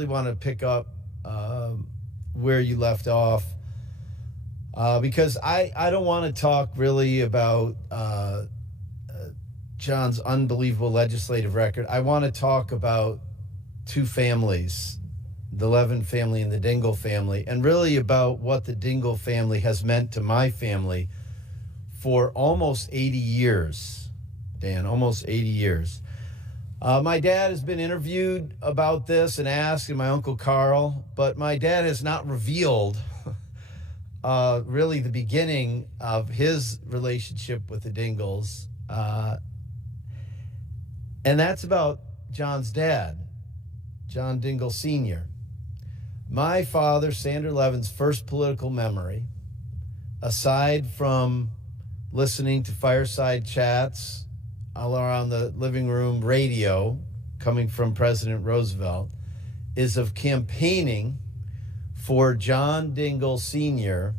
really want to pick up where you left off because I don't want to talk really about John's unbelievable legislative record. I want to talk about two families, the Levin family and the Dingell family, and really about what the Dingell family has meant to my family for almost 80 years, Dan, almost 80 years. My dad has been interviewed about this and asked, and my Uncle Carl, but my dad has not revealed really the beginning of his relationship with the Dingells. And that's about John's dad, John Dingell Sr. My father, Sander Levin's first political memory, aside from listening to fireside chats all around the living room radio coming from President Roosevelt, is of campaigning for John Dingell Sr.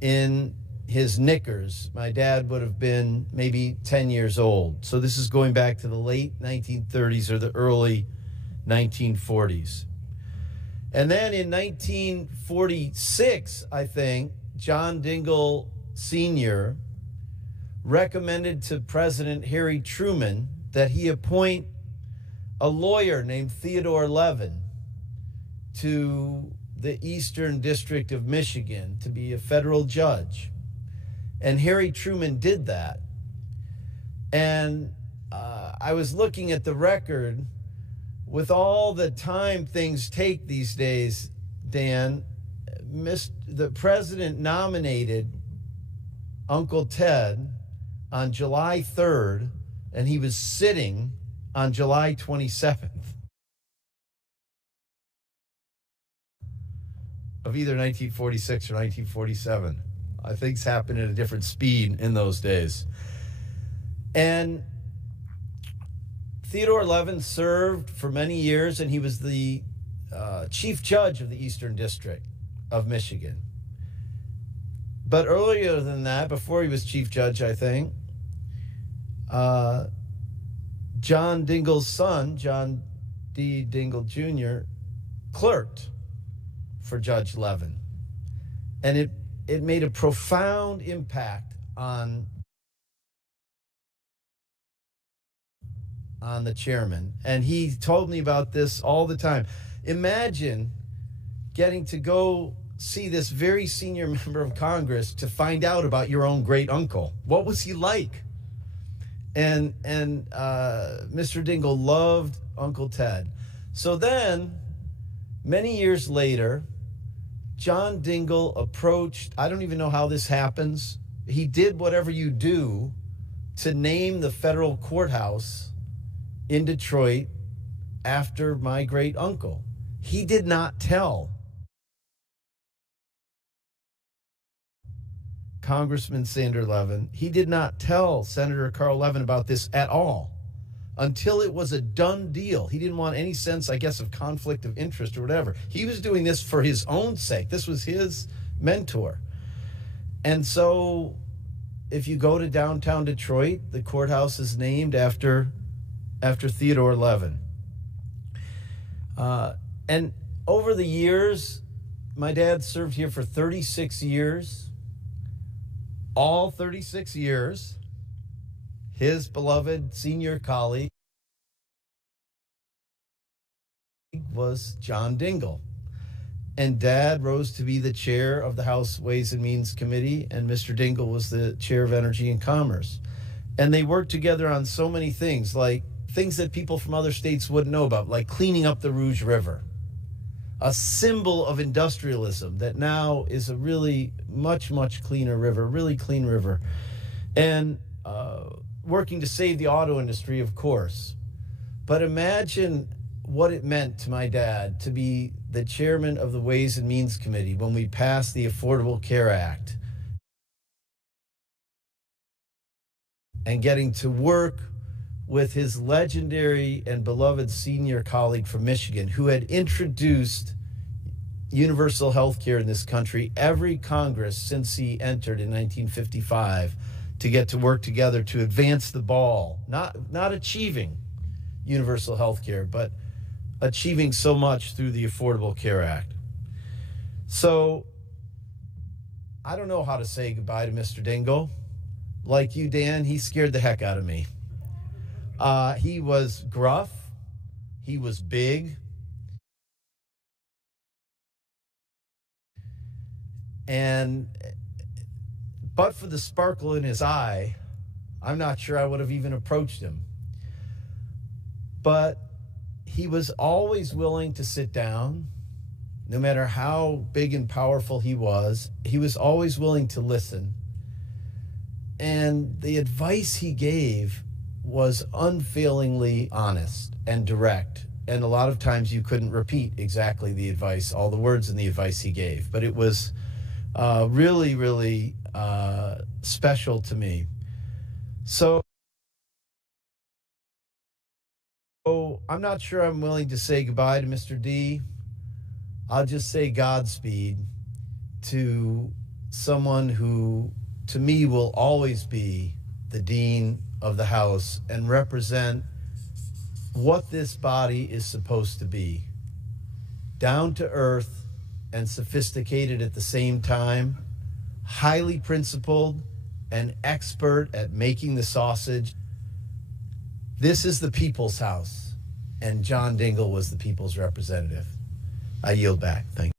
in his knickers. My dad would have been maybe 10 years old. So this is going back to the late 1930s or the early 1940s. And then in 1946, I think, John Dingell Sr. recommended to President Harry Truman that he appoint a lawyer named Theodore Levin to the Eastern District of Michigan to be a federal judge. And Harry Truman did that. And I was looking at the record. With all the time things take these days, Dan, the president nominated Uncle Ted on July 3rd, and he was sitting on July 27th of either 1946 or 1947. Things happened at a different speed in those days. And Theodore Levin served for many years, and he was the chief judge of the Eastern District of Michigan. But earlier than that, before he was chief judge, I think, John Dingell's son, John D. Dingell Jr., clerked for Judge Levin. And it made a profound impact on the chairman. And he told me about this all the time. Imagine getting to go see this very senior member of Congress to find out about your own great uncle. What was he like? And Mr. Dingell loved Uncle Ted. So then, many years later, John Dingell approached, I don't even know how this happens. He did whatever you do to name the federal courthouse in Detroit after my great uncle. He did not tell Congressman Sander Levin. He did not tell Senator Carl Levin about this at all until it was a done deal. He didn't want any sense, I guess, of conflict of interest or whatever. He was doing this for his own sake. This was his mentor. And so if you go to downtown Detroit, the courthouse is named after Theodore Levin. And over the years, my dad served here for 36 years. All 36 years, his beloved senior colleague was John Dingell. And Dad rose to be the chair of the House Ways and Means Committee, and Mr. Dingell was the chair of Energy and Commerce. And they worked together on so many things, like things that people from other states wouldn't know about, like cleaning up the Rouge River, a symbol of industrialism that now is a really much, much cleaner river, really clean river. And working to save the auto industry, of course. But imagine what it meant to my dad to be the chairman of the Ways and Means Committee when we passed the Affordable Care Act and getting to work with his legendary and beloved senior colleague from Michigan who had introduced universal health care in this country every Congress since he entered in 1955 to get to work together to advance the ball, not achieving universal health care, but achieving so much through the Affordable Care Act. So I don't know how to say goodbye to Mr. Dingell. Like you, Dan, he scared the heck out of me. He was gruff. He was big. But for the sparkle in his eye, I'm not sure I would have even approached him. But he was always willing to sit down. No matter how big and powerful he was always willing to listen. And the advice he gave was unfailingly honest and direct. And a lot of times you couldn't repeat exactly the advice, all the words in the advice he gave. But it was really, really special to me. So I'm not sure I'm willing to say goodbye to Mr. D. I'll just say Godspeed to someone who, to me, will always be the Dean of the House and represent what this body is supposed to be. Down to earth and sophisticated at the same time, highly principled and expert at making the sausage. This is the people's house, and John Dingell was the people's representative. I yield back. Thank you.